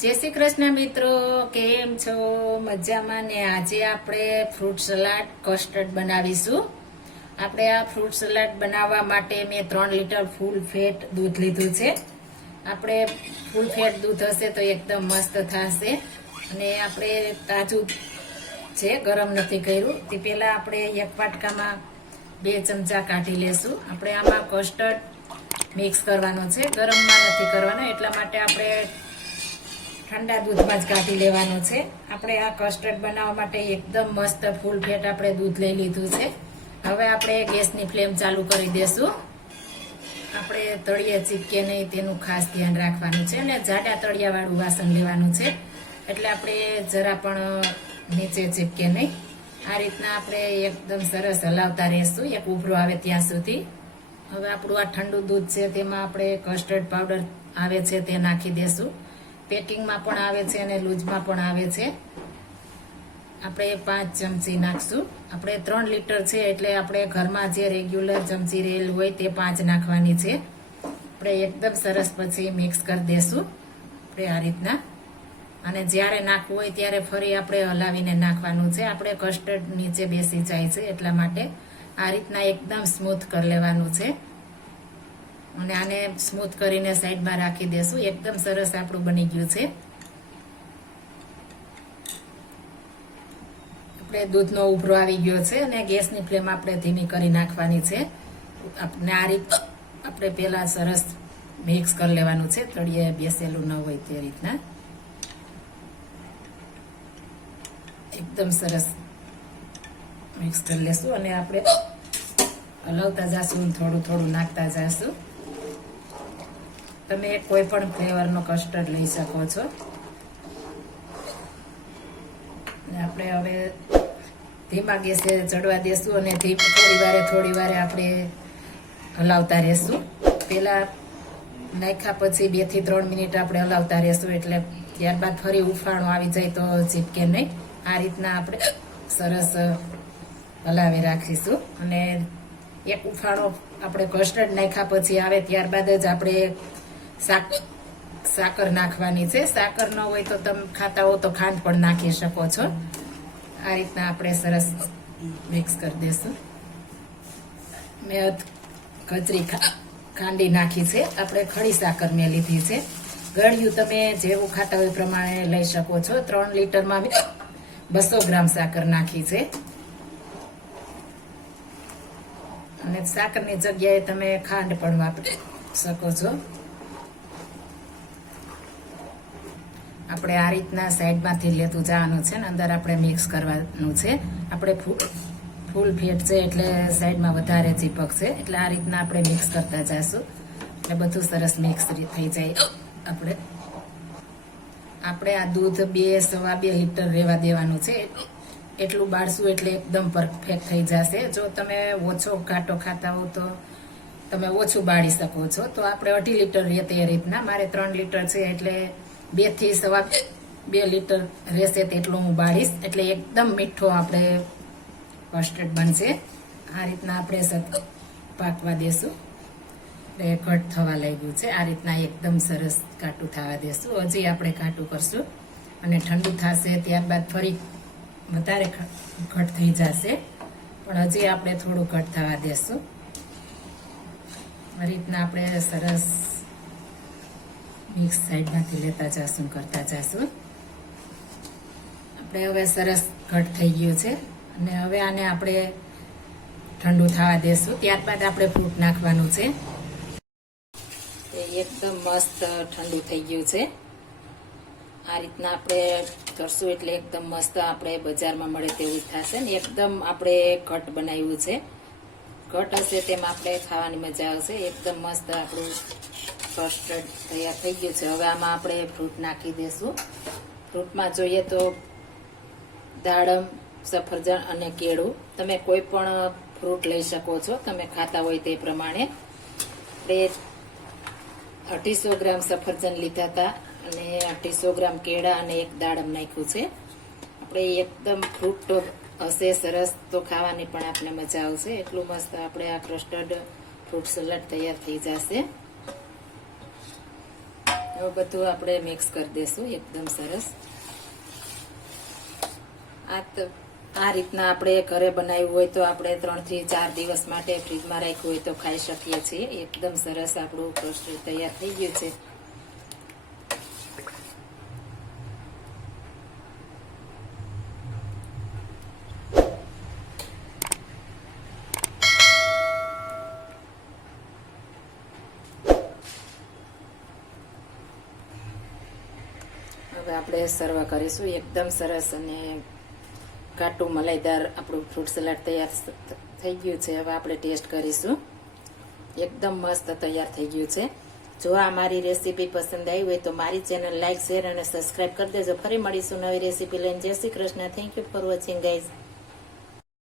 જય શ્રી કૃષ્ણ મિત્રો, કેમ છો? મજામાં ને આજે આપણે ફ્રૂટ સલાડ કસ્ટર્ડ બનાવીશું. આપણે આ ફ્રૂટ સલાડ બનાવવા માટે મેં ત્રણ લીટર ફૂલ ફેટ દૂધ લીધું છે. આપણે ફૂલ ફેટ દૂધ હશે તો એકદમ મસ્ત થશે. અને આપણે તાજું છે ગરમ નથી કર્યું, તે પહેલાં આપણે એક વાટકામાં બે ચમચા કાઢી લેશું. આપણે આમાં કસ્ટર્ડ મિક્સ કરવાનો છે. ગરમમાં નથી કરવાનો, એટલા માટે આપણે ઠંડા દૂધમાં જ કાઢી લેવાનું છે. આપણે આ કસ્ટર્ડ બનાવવા માટે એકદમ મસ્ત ફૂલ ફેટ આપણે દૂધ લઈ લીધું છે. હવે આપણે ગેસની ફ્લેમ ચાલુ કરી દેશું. આપણે તળિયે ચીપકે નહીં તેનું ખાસ ધ્યાન રાખવાનું છે અને જાડા તળિયાવાળું વાસણ લેવાનું છે. એટલે આપણે જરા પણ નીચે ચીપકે નહીં. આ રીતના આપણે એકદમ સરસ હલાવતા રહેશું. એક ઉભરો આવે ત્યાં સુધી. હવે આપણું આ ઠંડુ દૂધ છે તેમાં આપણે કસ્ટર્ડ પાવડર આવે છે તે નાખી દેશું. પેકિંગમાં પણ આવે છે અને લૂઝમાં પણ આવે છે. આપણે પાંચ ચમચી નાખશું. આપણે ત્રણ લીટર છે એટલે આપણે ઘરમાં જે રેગ્યુલર ચમચી રેલ હોય તે પાંચ નાખવાની છે. આપણે એકદમ સરસ પછી મિક્સ કરી દેશું. આપણે આ રીતના. અને જ્યારે નાખવું હોય ત્યારે ફરી આપણે હલાવીને નાખવાનું છે. આપણે કસ્ટર્ડ નીચે બેસી જાય છે એટલા માટે આ રીતના એકદમ સ્મૂથ કરી લેવાનું છે. અને આને સ્મૂથ કરીને સાઈડમાં રાખી દેશું. એકદમ સરસ આપણું બની ગયું છે. આપણે દૂધનો ઉભરો આવી ગયો છે અને ગેસની ફ્લેમ આપણે ધીમી કરી નાખવાની છે. આપણે આ રીત, આપણે પહેલા સરસ મિક્સ કરી લેવાનું છે. તળિયે બેસેલું ન હોય તે રીતના. એકદમ સરસ મિક્સ કરી લેશું અને આપણે હલાવતા જાશું થોડું થોડું નાખતા જાશું. તમે કોઈ પણ ફ્લેવરનો કસ્ટર્ડ લઈ શકો છો. આપણે હવે ધીમા ગેસે ચડવા દેશું અને ધીમ થોડી વારે થોડી વારે આપણે હલાવતા રહેશું. પહેલાં નાખ્યા પછી બેથી ત્રણ મિનિટ આપણે હલાવતા રહેશું એટલે ત્યારબાદ ફરી ઉફાણો આવી જાય તો ચીપકે નહીં. આ રીતના આપણે સરસ હલાવી રાખીશું. અને એક ઉફાણો આપણે કસ્ટર્ડ નાખ્યા પછી આવે ત્યારબાદ જ આપણે સાકર નાખવાની છે. સાકર ન હોય તો તમે ખાતા હો તો ખાંડ પણ નાખી શકો છો. આ રીતના આપણે સરસ મિક્સ કરી દઈશું મેં કચરી ખાંડી નાખી છે. આપણે ખડી સાકર મેં લીધી છે. ગળ્યું તમે જેવું ખાતા હોય પ્રમાણે લઈ શકો છો. ત્રણ લીટરમાં બસો ગ્રામ સાકર નાખી છે. અને સાકરની જગ્યાએ તમે ખાંડ પણ વાપરી શકો છો. આપણે આ રીતના સાઈડમાંથી લેતું જવાનું છે ને, અંદર આપણે મિક્સ કરવાનું છે. આપણે ફૂલ ફેટ છે એટલે સાઈડમાં વધારે ચીપકશે એટલે આ રીતના આપણે મિક્સ કરતા જઈશું એટલે બધું સરસ મિક્સ થઈ જાય આપણે. આપણે આ દૂધ બે, સવા બે લીટર રહેવા દેવાનું છે. એટલું બાળશું એટલે એકદમ પરફેક્ટ થઈ જશે. જો તમે ઓછો ઘાટો ખાતા હો તો તમે ઓછું બાળી શકો છો. તો આપણે અઢી લીટર રહે તે રીતના. મારે ત્રણ લીટર છે એટલે બેથી સવા બે લીટર રહેશે તેટલું હું બાળીશ. એટલે એકદમ મીઠો આપણે કસ્ટર્ડ બનશે. આ રીતના આપણે સત પાકવા દેશું. એટલે ઘટ થવા લાગ્યું છે. આ રીતના એકદમ સરસ કાટું થવા દેશું. હજી આપણે કાટું કરશું. અને ઠંડુ થશે ત્યારબાદ ફરી વધારે ઘટ થઈ જશે. પણ હજી આપણે થોડું ઘટ થવા દેશું. આ રીતના આપણે સરસ મિક્સ સાઈડમાંથી લેતા જાશું, કરતા જાશું. આપણે હવે સરસ ઘટ થઈ ગયું છે. અને હવે આને આપણે ઠંડુ થવા દેશું. ત્યારબાદ આપણે ફ્રૂટ નાખવાનું છે. એકદમ મસ્ત ઠંડુ થઈ ગયું છે. આ રીતના આપણે કરશું એટલે એકદમ મસ્ત આપણે બજારમાં મળે તેવું જ થશે. ને એકદમ આપણે ઘટ બનાવ્યું છે. ઘટ હશે તેમાં આપણે ખાવાની મજા આવશે. એકદમ મસ્ત આપણું કસ્ટર્ડ તૈયાર થઈ ગયું છે. હવે આમાં આપણે ફ્રૂટ નાખી દઈશું ફ્રૂટમાં જોઈએ તો દાડમ, સફરજન અને કેળું. તમે કોઈ પણ ફ્રૂટ લઈ શકો છો. તમે ખાતા હોય તે પ્રમાણે. આપણે અઢીસો ગ્રામ સફરજન લીધા હતા અને અઢીસો ગ્રામ કેળા અને એક દાડમ નાખ્યું છે. આપણે એકદમ ફ્રૂટ હશે સરસ તો ખાવાની પણ આપણે મજા આવશે. એટલું મસ્ત આપણે આ કસ્ટર્ડ ફ્રૂટ સલાડ તૈયાર થઈ જશે. હવે બધું આપણે મિક્સ કરી દઈશું એકદમ સરસ. આ તો, આ રીતના આપણે ઘરે બનાવ્યું હોય તો આપણે ત્રણથી ચાર દિવસ માટે ફ્રીજમાં રાખ્યું હોય તો ખાઈ શકીએ છીએ. એકદમ સરસ આપણું કસ્ટર્ડ તૈયાર થઈ ગયું છે. હવે આપણે સર્વ કરીશું. એકદમ સરસ અને કાટું મલાઈદાર આપણું ફ્રૂટ સલાડ તૈયાર થઈ ગયું છે. હવે આપણે ટેસ્ટ કરીશું. એકદમ મસ્ત તૈયાર થઈ ગયું છે. જો આ મારી રેસીપી પસંદ આવી હોય તો મારી ચેનલ લાઈક, શેર અને સબસ્ક્રાઇબ કરી દેજો. ફરી મળીશું નવી રેસીપી લઈને. જય Shri Krishna. Thank you for watching guys